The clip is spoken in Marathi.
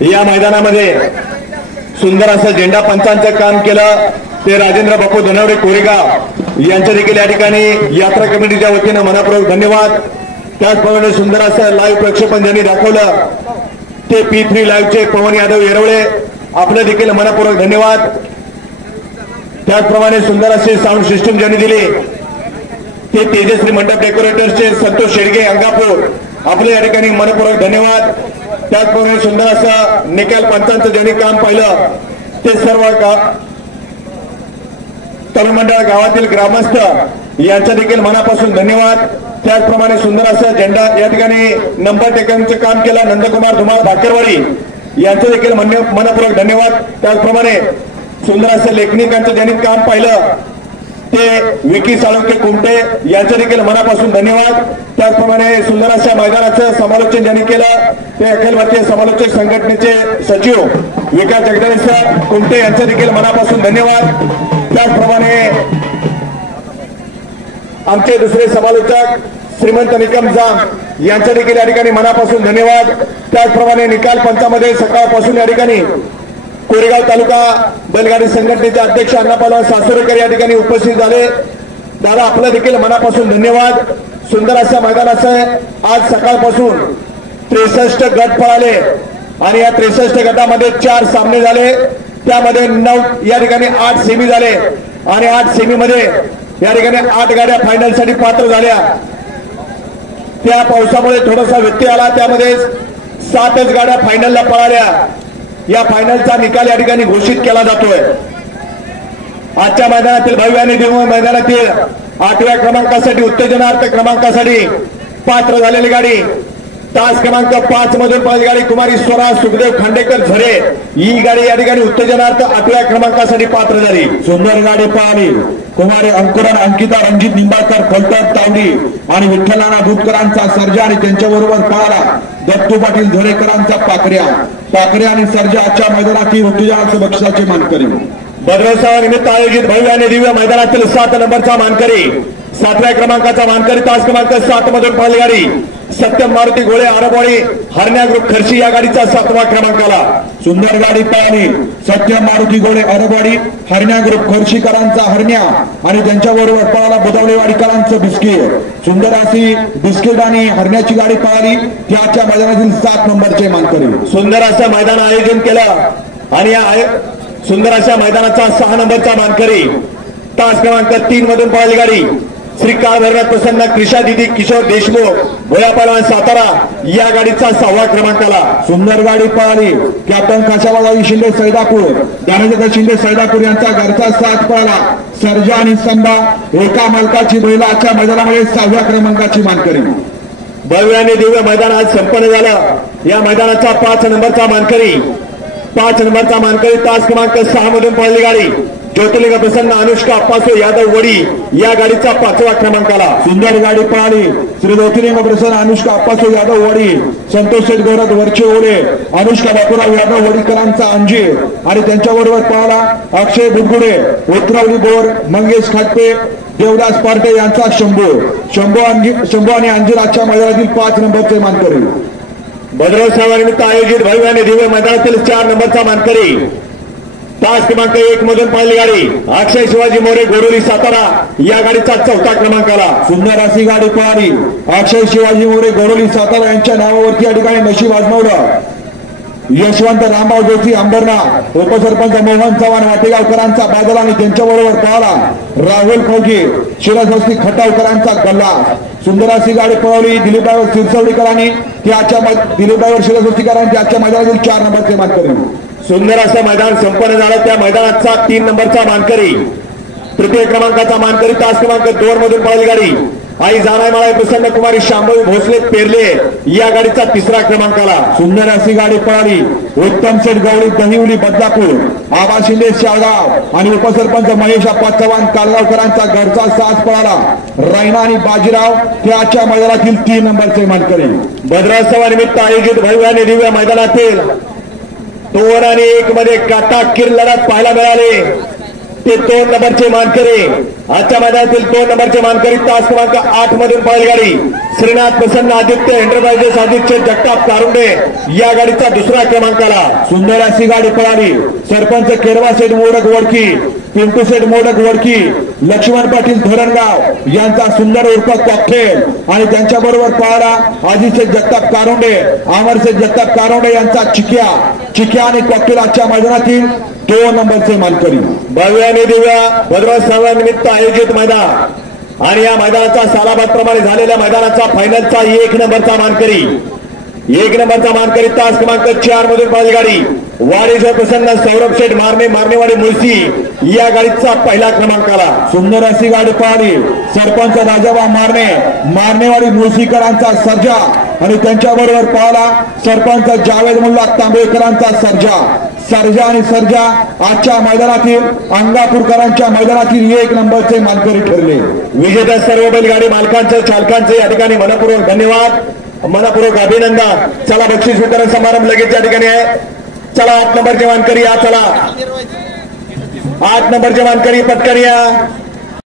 या मैदानामध्ये सुंदर असं झेंडा पंचांचं काम केलं ते राजेंद्र बापू धनवडे कोरेगाव यांच्या देखील या ठिकाणी यात्रा कमिटीच्या वतीनं मनपूर्वक धन्यवाद। त्याचप्रमाणे सुंदर असं लाईव्ह प्रक्षेपण ज्यांनी दाखवलं ते P3 लाईव्हचे पवन यादव येरवळे आपलं देखील मनपूर्वक धन्यवाद। त्याचप्रमाणे सुंदर असे साऊंड सिस्टम ज्यांनी दिली ते तेजश्री मंडप डेकोरेटर्सचे संतोष शेडगे अंगापूर आपले या ठिकाणी मनपूर्वक धन्यवाद। त्याचप्रमाणे सुंदर असं निकाल पंचांचं ज्यांनी काम पाहिलं ते सर्व तळमंडळ गावातील ग्रामस्थ यांच्या देखील मनापासून धन्यवाद। त्याचप्रमाणे सुंदर असं झेंडा या ठिकाणी नंबर टेकनचं काम केलं नंदकुमार धुमाळ भाकरवाडी यांचं देखील मनपूर्वक धन्यवाद। त्याचप्रमाणे सुंदर असं लेखनिकांचं ज्यांनी काम पाहिलं ते विकी साळुंके कुमटे यांचं देखील मनापासून धन्यवाद। त्याचप्रमाणे सुंदर अशा मैदानाचं समालोचन ज्यांनी केलं ते अखिल भारतीय समालोचक संघटनेचे सचिव विकास जगदीश कुमटे यांचं देखील मनापासून धन्यवाद। त्याचप्रमाणे आमचे दुसरे समालोचक श्रीमंत निकम जाम यांच्या देखील या ठिकाणी मनापासून धन्यवाद। त्याचप्रमाणे निकाल पंचामध्ये सकाळपासून या ठिकाणी कोरेगाव तालुका बैलगाडी संघटनेचे अध्यक्ष अण्णापालवान सासुरेकर या ठिकाणी उपस्थित झाले। दादा आपलं देखील मनापासून धन्यवाद। सुंदर असं मैदानाचं आज सकाळपासून 63 गट पळाले आणि या 63 गटामध्ये 4 सामने झाले त्यामध्ये 9 या ठिकाणी 8 सेमी झाले आणि 8 सेमी मध्ये या ठिकाणी 8 गाड्या फायनल साठी पात्र झाल्या। त्या पावसामुळे थोडासा व्यत्यय आला त्यामध्ये 7च गाड्या फायनलला पळाल्या। या फायनलचा निकाल या ठिकाणी घोषित केला जातोय। आजच्या मैदानातील भव्य आणि दिव्य मैदानातील 8व्या क्रमांकासाठी उत्तेजनार्थ क्रमांकासाठी पात्र झालेली गाडी तास क्रमांक 5 मधून पळाली गाडी कुमारी स्वरा सुखदेव खांडेकर झरे ही गाडी या ठिकाणी उत्तेजनार्थ 8व्या क्रमांकासाठी पात्र झाली। सुंदर गाडी पळाली कुमारी अंकुरन अंकिता रणजित निंबाळकर फलटण तावडी आणि विठ्ठलाना भूतकरांचा सर्जा आणि त्यांच्याबरोबर पळाला दत्तू पाटील झरेकरांचा पाकऱ्या आणि सर्जा आजच्या मैदानातील उत्तेजनाचं बक्षिसाचे मानकरी। भद्रोत्सवा निमित्त आयोजित भव्य आणि दिव्य मैदानातील 7 नंबरचा मानकरी 7व्या क्रमांकाचा मानकरी तास क्रमांक 7 मधून पळाली गाडी सत्यम मारुती गोळे आरबवाडी हरण्या ग्रुप खर्ची या गाडीचा 7वा क्रमांकाला। सुंदर गाडी पळाली सत्यम मारुती गोळे आरबवाडी हरण्या ग्रुप खर्शीकरांचा हरण्या आणि त्यांच्याबरोबर पळाला बुधावळेवाडीकरांचं बिस्किट। सुंदर अशी बिस्किट आणि हरण्याची गाडी पळाली त्याच्या मैदानातील 7 नंबरचे मानकरी। सुंदर असं मैदान आयोजन केलं आणि या सुंदर अशा मैदानाचा 6 नंबरचा मानकरी तास क्रमांक 3 मधून पळाली गाडी श्री काळभैरवनाथ प्रसन्न क्रिशा दिदी किशोर देशमुख भोया पहलवान सातारा या गाडीचा 6वा क्रमांकाला। सुंदर गाडी पळाली कॅप्टन काशाबाई शिंदे सैदापूर ज्ञानेश्वर शिंदे सैदापूर यांचा घरचा साथ पळाला सर्जा आणि संभा एका मालकाची बैल आजच्या मैदानामध्ये 6व्या क्रमांकाची मानकरी। भव्य आणि दिव्य मैदान आज संपन्न झालं। या मैदानाचा 5 नंबरचा मानकरी तास क्रमांक 6 मधून पळाली गाडी ज्योतिर्लिंग प्रसन्न अनुष्का अप्पासो यादव वडी या गाडीचा 5वा क्रमांकाला। सुंदर गाडी पळाली श्री ज्योतिर्लिंग प्रसन्न अनुष्का अप्पासो यादव वडी संतोष शेठ गौरव वरचे ओळे अनुष्का बापूराव यादव वडीकरांचा अंजीर आणि त्यांच्याबरोबर पळाला अक्षय बुडगुडे उतरवली बोर मंगेश खाटपे देवदास पार्टे यांचा शंभू आणि अंजीर आजच्या मैदानातील 5 नंबरचे मानकरी। भद्रोत्सवा निमित्त आयोजित भव्य आणि दिव्य मैदानातील 4 नंबरचा मानकरी तास क्रमांक 1 मधून पळाली गाडी अक्षय शिवाजी मोरे गोरोली सातारा या गाडीचा 4था क्रमांकाला। सुंदर अशी गाडी पळाली अक्षय शिवाजी मोरे गोरोली सातारा यांच्या नावावरती या ठिकाणी नशीब आजमावलं यशवंत रामभाऊ जोशी अंबरनाथ उपसरपंच मोहन चव्हाण वाटेगावकरांचा बादल आणि त्यांच्याबरोबर पळाला राहुल फौजी शिरसवस्ती खटावकरांचा गल्ला। सुंदर अशी गाडी पळवली दिलीप ड्रायव्हर सिरसवडीकरांनी दिलीप ड्रायव्हर शिरसवस्तीकरांनी आजच्या मैदानातील 4 नंबरचे मानकरी। सुंदर असं मैदान संपन्न झालं त्या मैदानाचा 3 नंबरचा मानकरी तृतीय क्रमांकाचा मानकरी तास क्रमांक 2 मधून पळाली गाडी आई जानायमाळा प्रसन्न कुमारी शांभवी भोसले पेरले या गाडीचा 3रा क्रमांकाला। सुंदर अशी गाडी पळाली उत्तम शेठ गवळी दहिवली बदलापूर आबा शिंदे शाळगाव आणि उपसरपंच महेश अप्पा चव्हाण कालगावकरांचा घरचा साथ पळाला रायना आणि बाजीराव हे आजच्या मैदानातील 3 नंबरचे मानकरी। भद्रोत्सवा निमित्त आयोजित भव्य आणि दिव्य मैदानातील 2 आणि 1 मध्ये काटाकीर लढत पाहायला मिळाली। ते 2 नंबरचे मानकरी आजच्या मैदानातील 2 नंबरचे मानकरी तास क्रमांक 8 मधून बैलगाडी श्रीनाथ प्रसन्न आदित्य एंटरप्राइजेस आदित्य जगताप कारुंडे या गाडीचा दुसरा क्रमांकाला सुंदर अशी गाडी पळाली. सरपंच केरवा शेठ मोडक वडकी, पिंटू शेठ मोडक वडकी, लक्ष्मण पाटील धरणगाव यांचा सुंदर उर्फ कॉकटेल आणि त्यांच्याबरोबर पळाला अजित शेठ जगताप कारुंडे, अमर शेठ जगताप कारुंडे यांचा चिक्या आणि कॉकटेल आजच्या मैदानातील 2 नंबरचे मानकरी. भव्य आणि दिव्य भद्रवास निमित्त आयोजित मैदान आणि या मैदानाचा सालाबाद प्रमाणे झालेल्या मैदानाचा फायनलचा 1 नंबरचा मानकरी 1 नंबरचा मानकरी तास क्रमांक 4 मधून बैलगाडी वारीश्वर प्रसन्न सौरभ शेठ मारणेवाडी मुळशी या गाडीचा पहिला क्रमांकाला. सुंदर अशी गाडी पळाली. सरपंच राजाबा मारणेवाडी मुळशीकरांचा सर्जा आणि त्यांच्याबरोबर पळाला सरपंच जावेद मुल्ला तांबेकरांचा सर्जा आणि सर्जा आजच्या मैदानातील अंगापूरकरांच्या मैदानातील 1 नंबरचे मानकरी ठरले. विजेत्या सर्व बैलगाडी मालकांचे चालकांचे या ठिकाणी मनपूर्वक धन्यवाद, मनपूर्वक अभिनंदन. चला बक्षीस वितरण समारंभ लगेच या ठिकाणी आहे. चला 8 नंबरचे मानकरी या, चला 8 नंबरचे मानकरी पटकन या.